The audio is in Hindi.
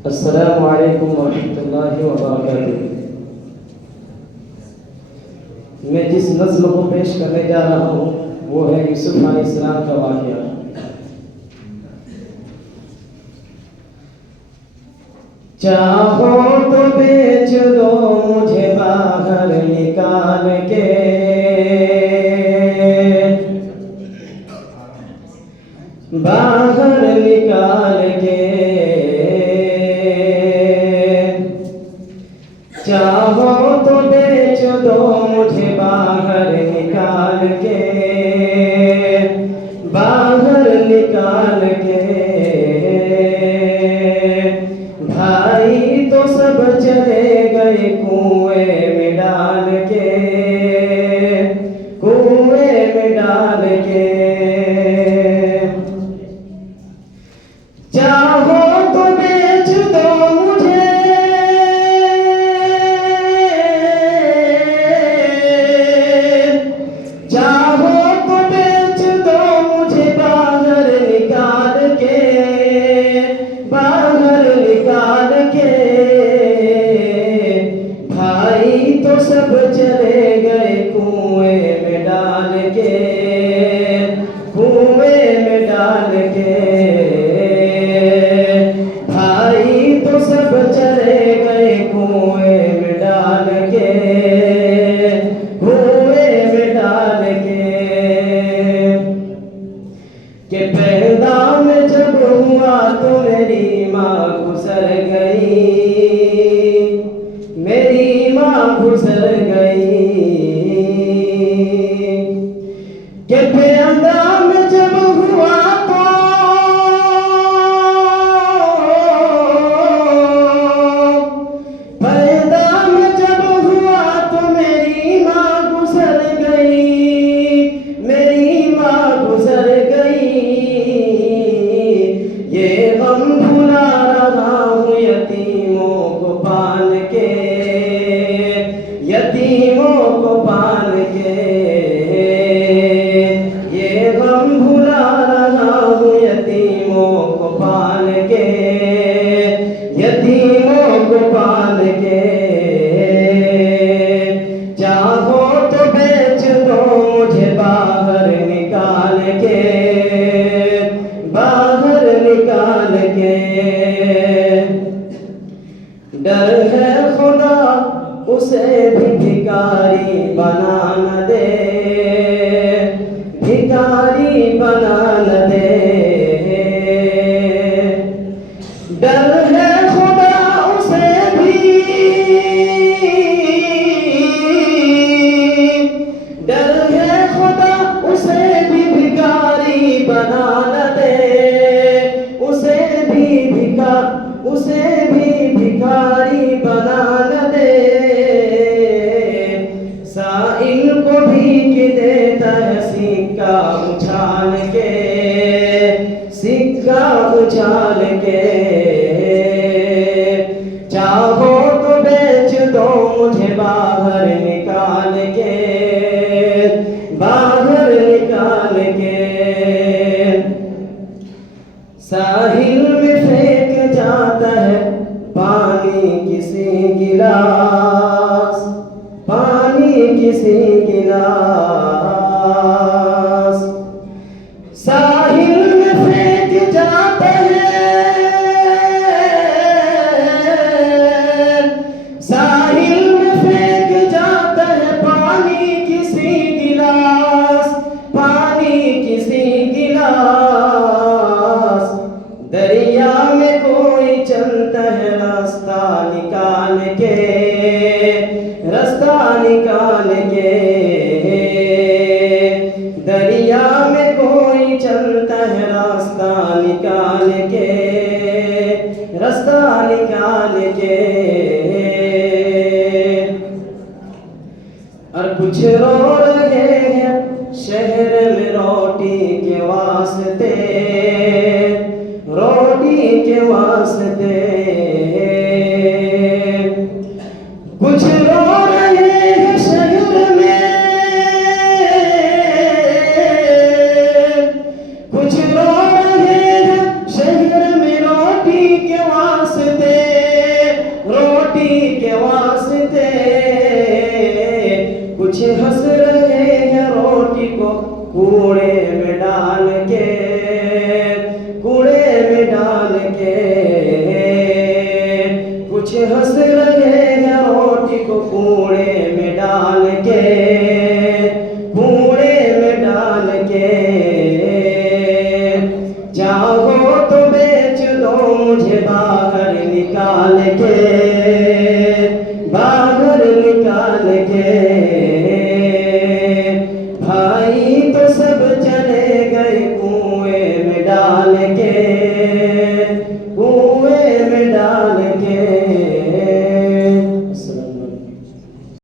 अस्सलामु अलैकुम वरहमतुल्लाहि वबरकातुहू। मैं जिस नज़्म को पेश करने जा रहा हूँ वो है यूसुफ अलैहिस्सलाम का वाक़या। चाहो तो बेच दो मुझे बाहर निकाल के, बाहर निकाल के। चाहो तो बेच दो मुझे बाहर निकाल के, बाहर निकाल के। भाई तो सब चले गए कुएं में डाल के, कुएं में डाल के। चाहो तो बेच दो मुझे, चाहो तो बेच दो मुझे बाहर निकाल के, बाहर निकाल के। भाई तो सब चले गए कुएं में डाल के, कुएं में डाल के। भाई तो सब चले गए कुएं में डाल के, कुएं में डाल के। कि पैदा में जब हुआ तो मेरी माँ गुजर गई, मेरी माँ गुजर गई। कि पैदा में जब हुआ तो पैदा में जब हुआ तो मेरी माँ गुजर गई, मेरी माँ गुजर गई। ये गम भुला रहा हूँ यतीमों को पाल के, यतीमों को पाल के। ये गम भुला रहा हूँ यतीमों को पाल के, यतीमों को पाल के। चाहो तो बेच दो मुझे बाहर निकाल के, बाहर निकाल के। डर है खुदा उसे भी भिखारी बना न दे, भिखारी बना न दे। डर है खुदा उसे भी, डर है खुदा उसे भी भिखारी बना न दे, उसे भी भिखारी बना न दे। साइल को भीख देता है सिक्का उछाल के, सिक्का उछाल के। चाहो तो बेच दो मुझे बाहर निकाल के, बाहर निकाल के। साहिल में फेंक जाता है पानी किसी गिलास, पानी किसी गिलास। साहिल में फेंक जाता है तरस रहे हैं रोटी को कूड़े में डाल के।